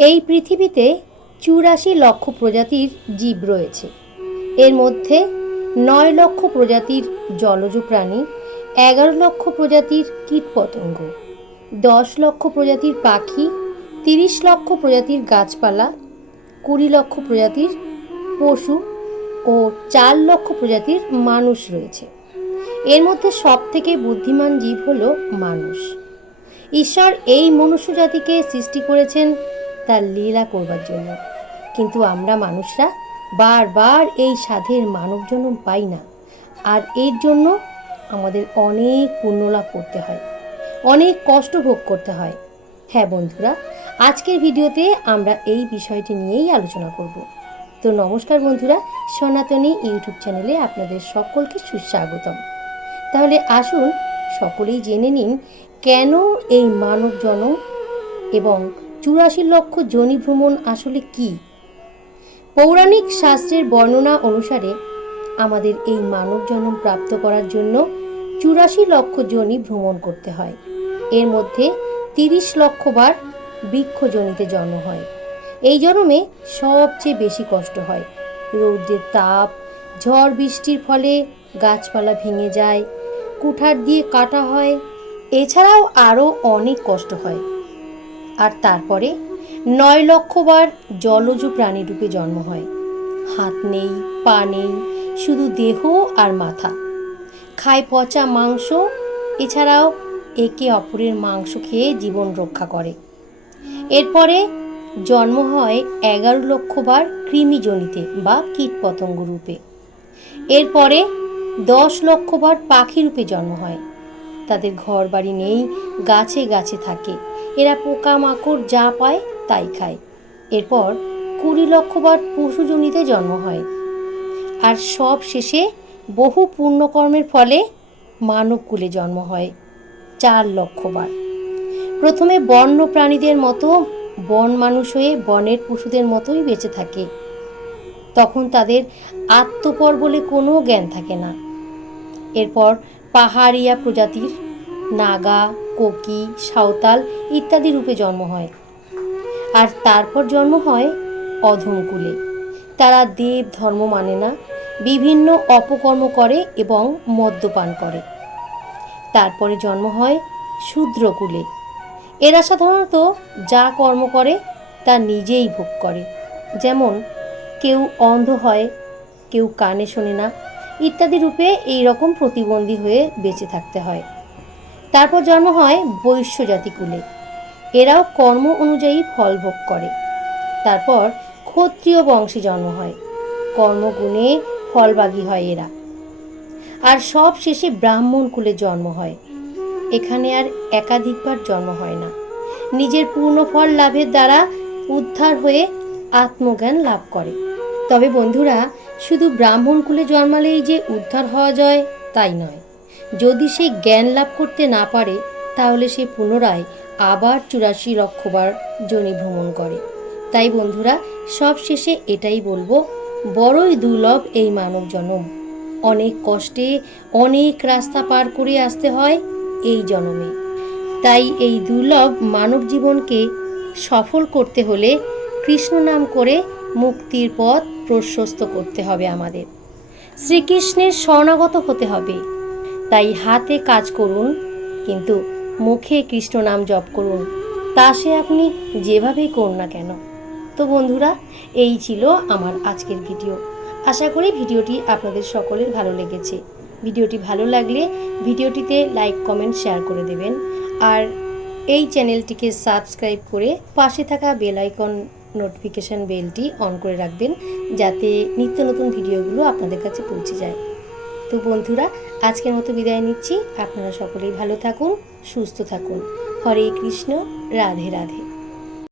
এই পৃথিবীতে ৮৪ লক্ষ প্রজাতির জীব রয়েছে। এর মধ্যে ৯ লক্ষ প্রজাতির জলজ প্রাণী, ১১ লক্ষ প্রজাতির কীটপতঙ্গ, ১০ লক্ষ প্রজাতির পাখি, ৩০ লক্ষ প্রজাতির গাছপালা, ২০ লক্ষ প্রজাতির পশু ও ৪ লক্ষ প্রজাতির মানুষ রয়েছে। এর মধ্যে সবথেকে বুদ্ধিমান জীব হলো মানুষ। ঈশ্বর এই মনুষ্য জাতিকে সৃষ্টি করেছেন তার লীলা করবার জন্য, কিন্তু আমরা মানুষরা বারবার এই সাধের মানব জন্ম পাই না, আর এর জন্য আমাদের অনেক পুণ্যলাভ করতে হয়, অনেক কষ্ট ভোগ করতে হয়। হ্যাঁ বন্ধুরা, আজকের ভিডিওতে আমরা এই বিষয়টি নিয়েই আলোচনা করব। তো নমস্কার বন্ধুরা, সনাতনী ইউটিউব চ্যানেলে আপনাদের সকলকে সুস্বাগতম। তাহলে আসুন সকলেই জেনে নিন কেন এই মানব জন্ম এবং ৮৪ লক্ষ যোনি ভ্রমণ আসলে কি। পৌরাণিক শাস্ত্রের বর্ণনা অনুসারে আমাদের এই মানব জন্ম প্রাপ্ত করার জন্য ৮৪ লক্ষ যোনি ভ্রমণ করতে হয়। এর মধ্যে ৩০ লক্ষ বার বৃক্ষ যোনিতে জন্ম হয়। এই জন্মে সবচেয়ে বেশি কষ্ট হয়। রৌদ্রের তাপ, ঝড় বৃষ্টির ফলে গাছপালা ভেঙে যায়, কুঠার দিয়ে কাটা হয়, এছাড়াও আরও অনেক কষ্ট হয়। আর তারপরে ৯ লক্ষ বার জলজ প্রাণী রূপে জন্ম হয়। হাত নেই, পা নেই, শুধু দেহ আর মাথা। খায় পচা মাংস, এছাড়াও একে অপরের মাংস খেয়ে জীবন রক্ষা করে। এরপরে জন্ম হয় ১১ লক্ষ বার কৃমিজনিতে বা কীটপতঙ্গ রূপে। এরপরে ১০ লক্ষ বার পাখি রূপে জন্ম হয়। তাদের ঘর বাড়ি নেই, গাছে গাছে থাকে, এরা পোকামাকড় যা পায় তাই খায়। এরপর ২০ লক্ষ বার পশুজনিতে জন্ম হয়। আর সব শেষে বহু পুণ্যকর্মের ফলে মানবকুলে জন্ম হয় ৪ লক্ষ বার। প্রথমে বন্য প্রাণীদের মতো বন মানুষ হয়ে বনের পশুদের মতোই বেঁচে থাকে। তখন তাদের আত্মপর বলে কোনো জ্ঞান থাকে না। এরপর পাহাড়িয়া প্রজাতির নাগা, কোকি, সাঁওতাল ইত্যাদি রূপে জন্ম হয়। আর তারপর জন্ম হয় অধমকুলে। তারা দেব ধর্ম মানে না, বিভিন্ন অপকর্ম করে এবং মদ্যপান করে। তারপরে জন্ম হয় শূদ্রকুলে। এরা সাধারণত যা কর্ম করে তা নিজেই ভোগ করে, যেমন কেউ অন্ধ হয়, কেউ কানে শোনে না ইত্যাদি রূপে এই রকম প্রতিবন্ধী হয়ে বেঁচে থাকতে হয়। তারপর জন্ম হয় বৈশ্য জাতিকুলে। এরাও কর্ম অনুযায়ী ফল ভোগ করে। তারপর ক্ষত্রিয় বংশে জন্ম হয়। কর্মগুণে ফলবাগী হয় এরা। আর সব শেষে ব্রাহ্মণ কুলে জন্ম হয়। এখানে আর একাধিকবার জন্ম হয় না। নিজের পূর্ণ ফল লাভের দ্বারা উদ্ধার হয়ে আত্মজ্ঞান লাভ করে। তবে বন্ধুরা, শুধু ব্রাহ্মণ কুলে জন্মালেই যে উদ্ধার হওয়া যায় তাই নয়। যদি সে জ্ঞান লাভ করতে না পারে, তাহলে সে পুনরায় আবার ৮৪ লক্ষ বার যোনি ভ্রমণ করে। তাই বন্ধুরা, সব শেষে এটাই বলবো, বড়ই দুর্লভ এই মানব জন্ম। অনেক কষ্টে অনেক রাস্তা পার করে আসতে হয় এই জন্মে। তাই এই দুর্লভ মানব জীবনকে সফল করতে হলে কৃষ্ণ নাম করে মুক্তির পথ প্রশস্ত করতে হবে আমাদের। শ্রীকৃষ্ণের শরণাগত হতে হবে। তাই হাতে কাজ করুন, কিন্তু মুখে কৃষ্ণ নাম জপ করুন, তা সে আপনি যেভাবেই করুন না কেন। তো বন্ধুরা, এই ছিল আমার আজকের ভিডিও। আশা করি ভিডিওটি আপনাদের সকলের ভালো লেগেছে। ভিডিওটি ভালো লাগলে ভিডিওটিতে লাইক, কমেন্ট, শেয়ার করে দেবেন। আর এই চ্যানেলটিকে সাবস্ক্রাইব করে পাশে থাকা বেল আইকন নোটিফিকেশান বেলটি অন করে রাখবেন, যাতে নিত্য নতুন ভিডিওগুলো আপনাদের কাছে পৌঁছে যায়। তো বন্ধুরা, আজকের মতো বিদায় নিচ্ছি। আপনারা সকলেই ভালো থাকুন, সুস্থ থাকুন। হরে কৃষ্ণ, রাধে রাধে।